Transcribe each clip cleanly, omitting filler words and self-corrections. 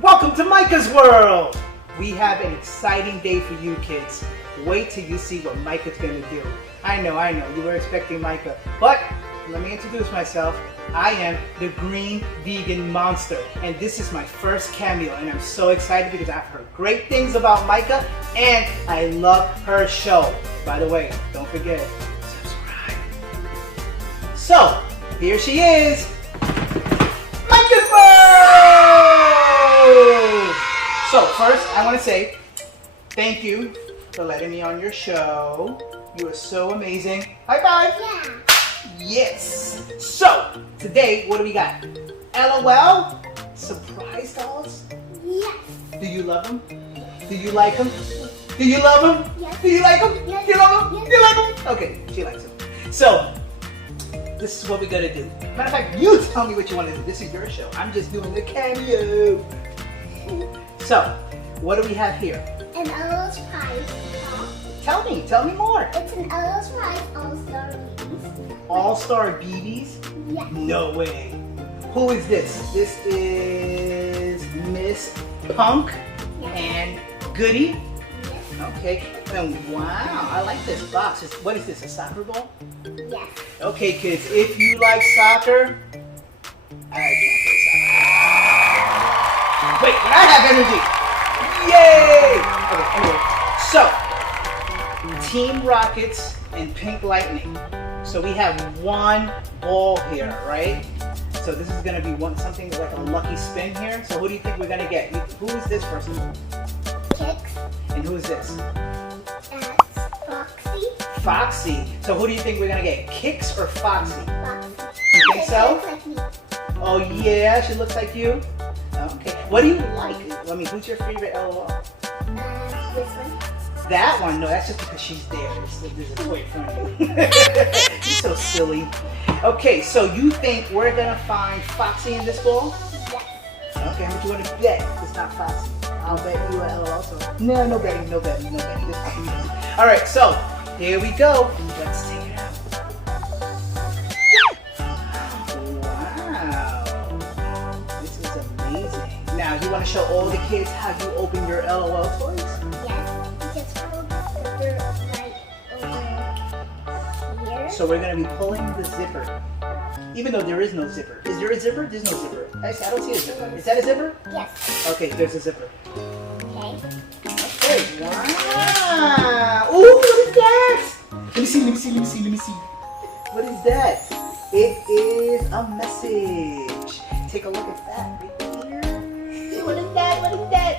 Welcome to Micah's World! We have an exciting day for you kids. Wait till you see what Micah's gonna do. I know, you were expecting Micah, but let me introduce myself. I am the Green Vegan Monster, and this is my first cameo, and I'm so excited because I've heard great things about Micah, and I love her show. By the way, don't forget, subscribe. So, here she is, Micah's World! So first, I want to say thank you for letting me on your show. You are so amazing. High five! Yeah. Yes! So, today, what do we got? LOL? Surprise dolls? Yes. Do you love them? Do you like them? Do you love them? Yes. Do you like them? Yes. Do you love them? Yes. Do you like them? Okay, she likes them. So, this is what we're gonna do. Matter of fact, you tell me what you want to do. This is your show. I'm just doing the cameo. So, what do we have here? An LOL surprise. Tell me more. It's an LOL surprise all-star babies. All-star BBs? Yes. No way. Who is this? This is Miss Punk Yes. and Goody. Yes. Okay. And wow, I like this box. What is this, a soccer ball? Yes. Okay, kids, if you like soccer, I can't play soccer. Wait, but I have energy. Yay! Okay, anyway, so Team Rockets and Pink Lightning. So we have one ball here, right? So this is gonna be something like a lucky spin here. So who do you think we're gonna get? Who is this person? Kicks. And who is this? That's Foxy. Foxy. So who do you think we're gonna get? Kicks or Foxy? Foxy. You think so? Looks like me. Oh yeah, she looks like you. Okay. What do you like? I mean, who's your favorite LOL? This one. That one? No, that's just because she's there. There's a toy for you. You're so silly. Okay, so you think we're gonna find Foxy in this ball? Yes. Okay, how much you want to bet? It's not Foxy. I'll bet you a LOL. So no betting. Just easy. All right, so here we go. Let's take it out. Wow, this is amazing. Now, you want to show all the kids how you open your LOL toys? Yes. Because they're right over here. So we're going to be pulling the zipper, even though there is no zipper. Is there a zipper? There's no zipper. Actually, I don't see a zipper. Is that a zipper? Yes. Okay, there's a zipper. Okay. Okay, wow. Ooh, what is that? Let me see. What is that? It is a message. Take a look at that right here. What is that?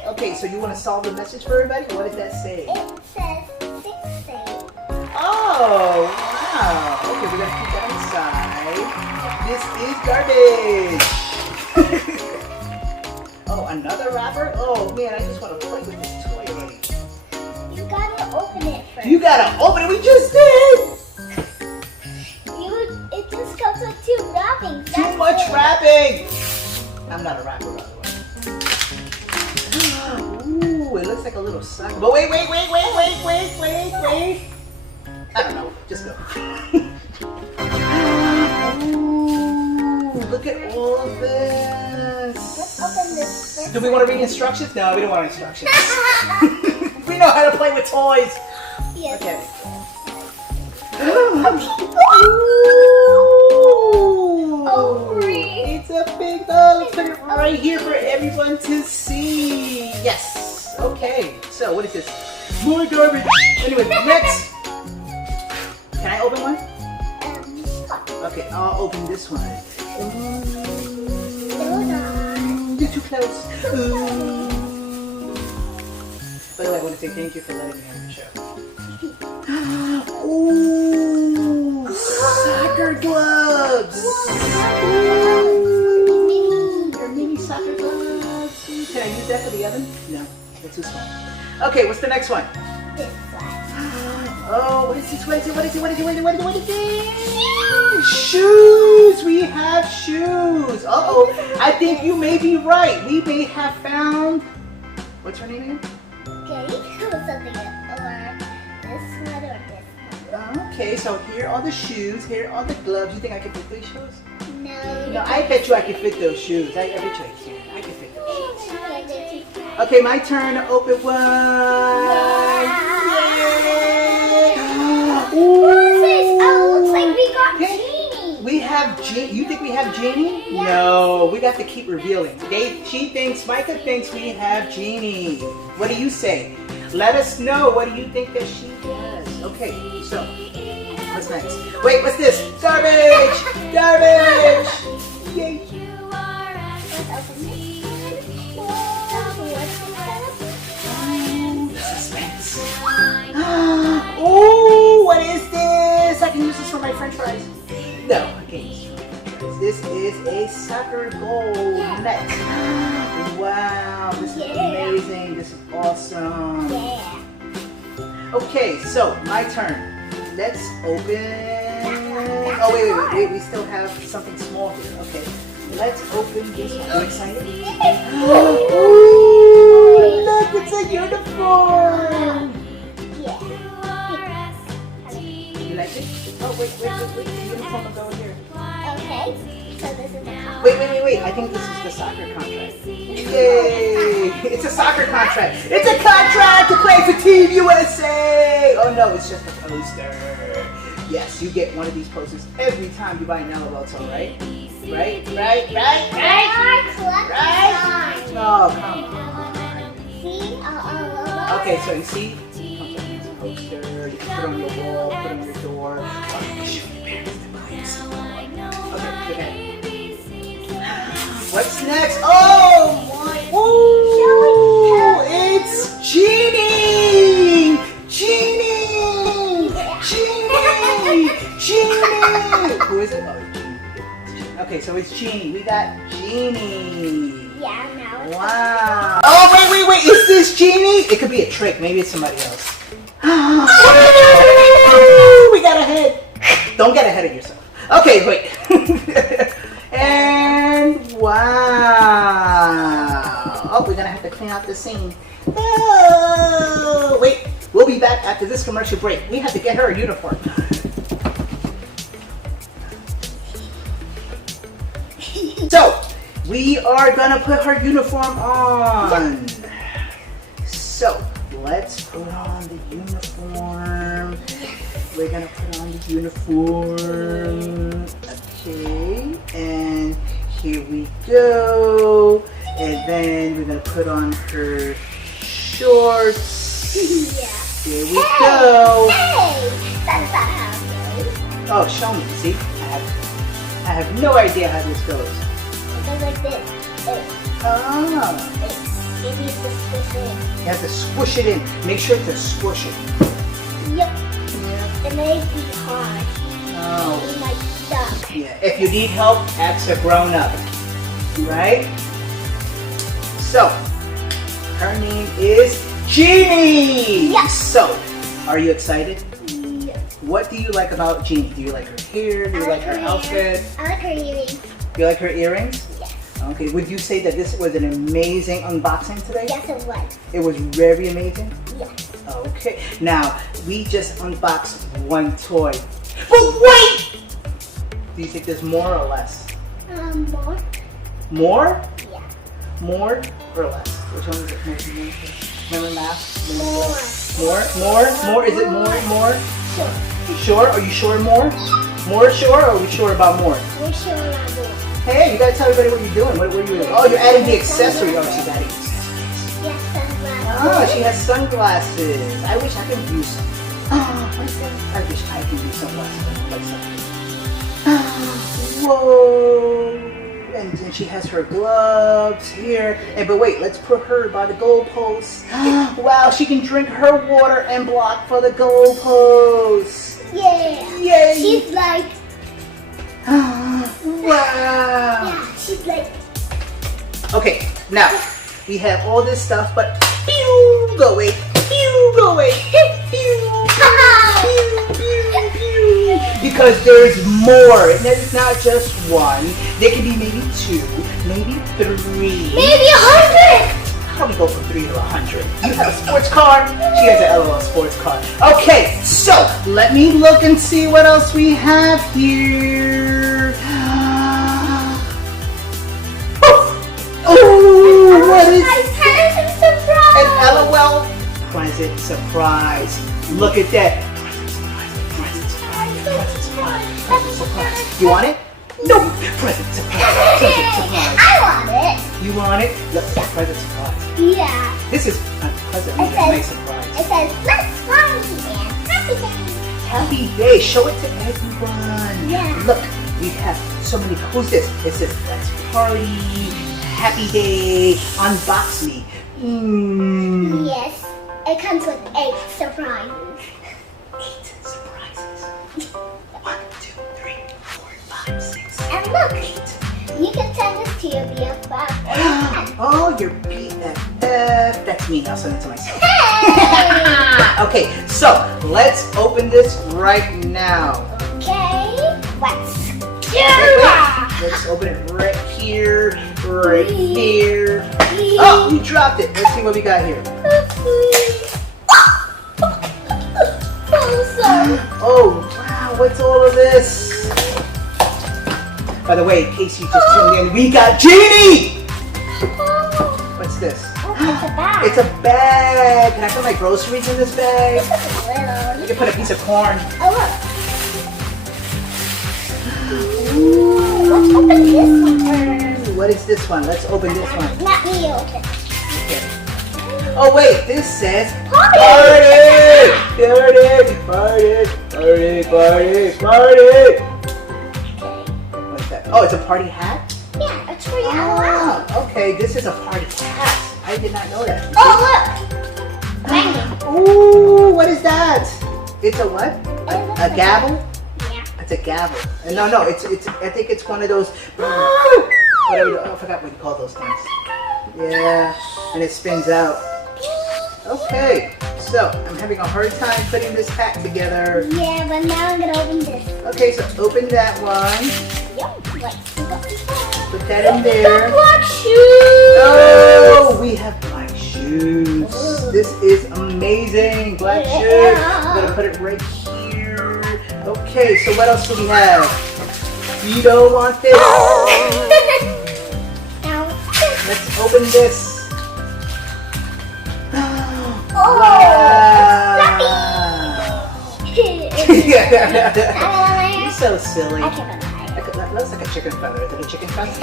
Okay, so you want to solve the message for everybody? What does that say? It says 6 things. Oh, wow. Okay, we're going to keep that inside. This is garbage. Oh, another wrapper? Oh, man, I just want to play with this toy already. You gotta open it first. You got to open it. We just did. It just comes with 2 wrappings. Too That's much it. wrapping. I'm not a rapper, by the way. Ooh, it looks like a little sock. But wait. I don't know. Just go. Ooh, look at all of this. Let's open this first. Do we want to read instructions? No, we don't want instructions. We know how to play with toys. Yes. Okay. Oh, free. It's a big doll. Let's put it right here for everyone to see. Yes. Okay. So what is this? More garbage. Anyway, next. Can I open one? Okay, I'll open this one. You're too close. By the way, I want to say thank you for letting me on the show. Ooh, soccer gloves. They're mini soccer gloves. Can I use that for the oven? No, that's too small. Okay, what's the next one? This one. Oh, what is this? What is it? Shoes! We have shoes. Uh-oh, I think you may be right. We may have found... What's her name again? Okay, something or this one or this one. Okay, so here are the shoes. Here are the gloves. You think I can fit these shoes? No. No, I bet you I can fit those shoes. I bet you I can. I can fit those shoes. Okay, my turn to open one. Yay! What's this? Oh, looks like we got Greeny. We have Genie. You think we have Genie? Yeah. No, we got to keep revealing. Micah thinks we have Genie. What do you say? Let us know. What do you think that she does? Okay, so what's next? Wait, what's this? Garbage! Garbage! Yay! Let's open this one. Suspense. Oh, what is this? I can use this for my French fries. No, I can't use it for my French fries. This is a soccer goal net. Wow, this is amazing. This is awesome. Yeah. Okay, so my turn. Let's open. Oh, wait. We still have something small here. Okay, let's open this one. Are you excited? Oh, look, it's a uniform. You like it? Oh, wait. The uniform will go in here. Okay, so this is the color. Wait. I think this is the soccer contract. Yay! It's a soccer contract. It's a contract to play for Team USA. Oh no, it's just a poster. Yes, you get one of these posters every time you buy an LOL toy, right? Right? Oh, come on. See? Okay, so you see? It's a poster. You can put it on your wall, put it on your door. Oh, show your parents to buy you. Okay. What's next? Oh my! Ooh, it's Genie! Who is it? Oh, Genie. Okay, so it's Genie. We got Genie. Yeah, now it's Wow. Oh, wait. Is this Genie? It could be a trick. Maybe it's somebody else. We got ahead. Don't get ahead of yourself. Okay, wait. And wow. Oh, we're gonna have to clean out the scene. Oh, wait. We'll be back after this commercial break. We have to get her a uniform. So, we are gonna put her uniform on. So, let's put on the uniform. We're gonna put on the uniform. Okay, and here we go. And then we're gonna put on her shorts. Yeah. Here we go. Hey! That's not how it goes. Oh, show me. See, I have no idea how this goes. It goes like this. Ah. Maybe it's to squish it in. You have to squish it in. Make sure to squish it. Yep. Yeah. It may be hard. Oh. It might stuck. Yeah. If you need help, ask a grown up. Right? So, her name is Genie. Yeah. So, are you excited? Yeah. What do you like about Genie? Do you like her hair? Do you like her outfit? I like her earrings. You like her earrings? Yes. Okay. Would you say that this was an amazing unboxing today? Yes, it was. It was very amazing? Yes. Okay. Now, we just unboxed one toy. But wait! Do you think there's more or less? More. More? Yeah. More or less? Which one is it? Remember math? More. Is it more? Sure. You sure? Are you sure more? More sure, or are we sure about more? We're sure about more. Hey, you gotta tell everybody what you're doing. What are you doing? Oh, you're adding the accessory. Oh, she's adding accessories. Yes, sunglasses. Oh, she has sunglasses. I wish I could use. I wish I could use sunglasses like something. Whoa! And then she has her gloves here. And but wait, let's put her by the goalpost. Wow, she can drink her water and block for the goalpost. Yeah. Yay! She's like. Wow! Yeah, she's like. Okay, now we have all this stuff, but pew, go away, pew, go away, pew, pew, pew, pew. Because there's more. There's not just one. There can be maybe two, maybe three. Maybe 100. How do we go from 3 to 100? You have a sports car. She has an LOL sports car. Okay, so let me look and see what else we have here. Oh, what is? My pants and some present surprise. Look at that. Present surprise. Present surprise. Present surprise. You want it? No. Present surprise. Present surprise. I want it. You want it? Look, present surprise. Yeah. This is a present. A nice surprise. It says, let's fly again. Happy day. Happy day. Show it to everyone. Yeah. Look, we have so many. Who's this? It says, let's party. Happy day. Unbox me. Yes. It comes with 8 surprises. 8 surprises. 1, 2, 3, 4, 5, 6, 7, And look, 8. you can send this to your BFF. Oh, your BFF. That's me. I'll send it to myself. Hey! Okay, so let's open this right now. Okay, let's do Wait, that. let's open it right here, right here. Oh, you dropped it. Let's see what we got here. Oh, wow, what's all of this? By the way, in case you just tuned in, we got Greeny! What's this? Oh, it's a bag. It's a bag. Can I put my groceries in this bag? This is little. You can put a piece of corn. Oh, look. Let's open this one first. What is this one? Let's open this one. Let me open. Okay. Oh wait, this says Party! Party! Party! Party! Party! Party! Okay. What's that? Oh, it's a party hat? Yeah, it's for your alarm. Oh, okay, this is a party hat. I did not know that. Oh, look. Banging. Ooh, what is that? It's a what? A gavel? Yeah. It's a gavel. No, it's I think it's one of those whatever, I forgot what you call those things. Yeah, and it spins out. Okay, so I'm having a hard time putting this hat together. Yeah, but now I'm gonna open this. Okay, so open that one. Yep. Let's see what we got. Put that in there. Black shoes. Oh, we have black shoes. This is amazing. Black shoes. I'm gonna put it right here. Okay, so what else do we have? You don't want this? Now, Let's open this. oh, Wow. You're so silly. I can't buy That looks like a chicken feather. Is it a chicken feather? Is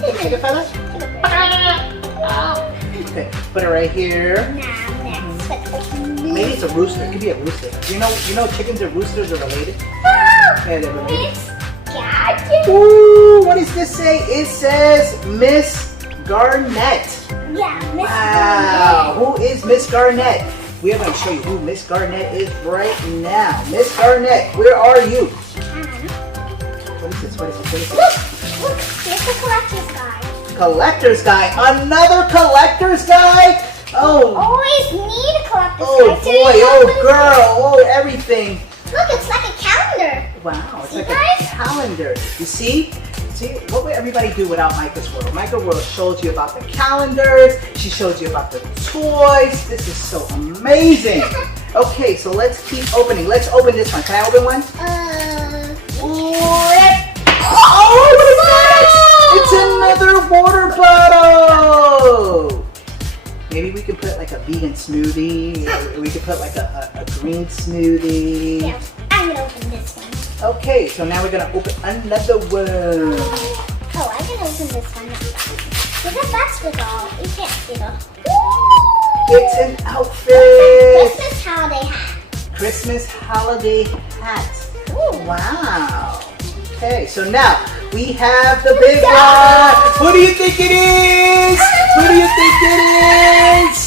it a chicken feather? Okay, put it right here. Now, next, let's open Maybe it's a rooster. It could be a rooster. You know chickens and roosters are related? Yeah, they're related. Miss Gadget. Ooh, what does this say? It says Miss Garnett. Yeah, Miss Wow, who is Miss Garnett? We are going to show you who Miss Garnett is right now. Miss Garnett, where are you? What is this? What is this? What is this? Look, here's the collector's guide. Collector's guide. Another collector's guide? Oh. Always need a collector's Oh guide. so you boy, know oh what it girl, oh everything. is. Look, it's like a calendar. Wow, it's See, like guys? a calendar. You see? See, what would everybody do without Micah's World? Micah's World shows you about the calendars. She shows you about the toys. This is so amazing. Okay, so let's keep opening. Let's open this one. Can I open one? Oh, what is that? It's another water bottle. Maybe we could put like a vegan smoothie. Or we could put like a green smoothie. Yeah, I'm gonna open this one. Okay, so now we're gonna open another one. Oh, I'm gonna open this one. Because that's the doll. You can't see the. It's an outfit. Christmas holiday hat. Christmas holiday hat. Ooh. Wow. Okay, so now we have the big one. Who do you think it is? Who do you think it is?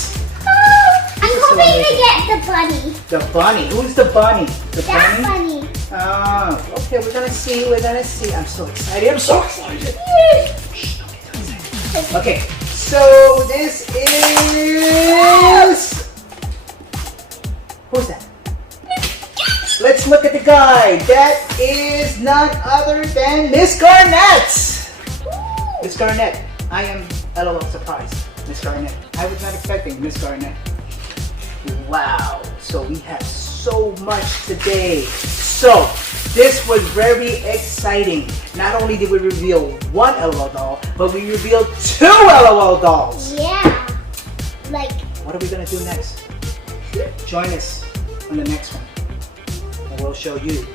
I'm hoping to get the bunny. The bunny. Who's the bunny? The That bunny? bunny. Oh, okay, we're gonna see. We're gonna see. I'm so excited. I'm so excited. Shh, don't get too excited. Okay, so this is. Who's that? Let's look at the guide. That is none other than Miss Garnett. Miss Garnett, I am LOL surprised. Miss Garnett, I was not expecting Miss Garnett. Wow, so we have so much today. So, this was very exciting. Not only did we reveal one LOL doll, but we revealed 2 LOL dolls. Yeah. Like what are we gonna do next? Join us on the next one, and we'll show you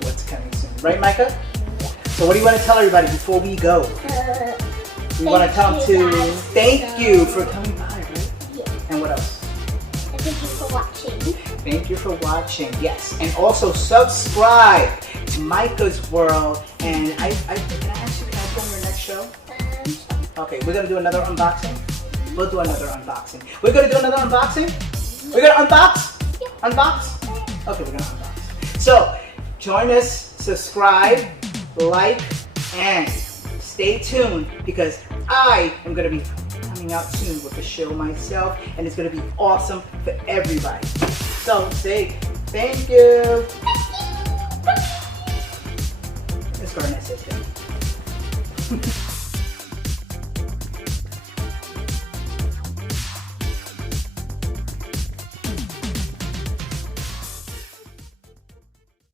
what's coming soon. Right, Micah? So what do you want to tell everybody before we go? We want to tell them to thank you for coming by, right? Yeah. And what else? And thank you for watching. Thank you for watching, yes. And also subscribe to Micah's World. And can I ask you, can I film your next show? Okay, we're going to do another unboxing? We'll do another unboxing. We're going to do another unboxing? We're going to unbox? Yeah. Unbox? Okay, we're going to unbox. So, join us, subscribe, like, and stay tuned because I am going to be coming out soon with a show myself, and it's going to be awesome for everybody. So, say thank you. Miss Garnett says thank you.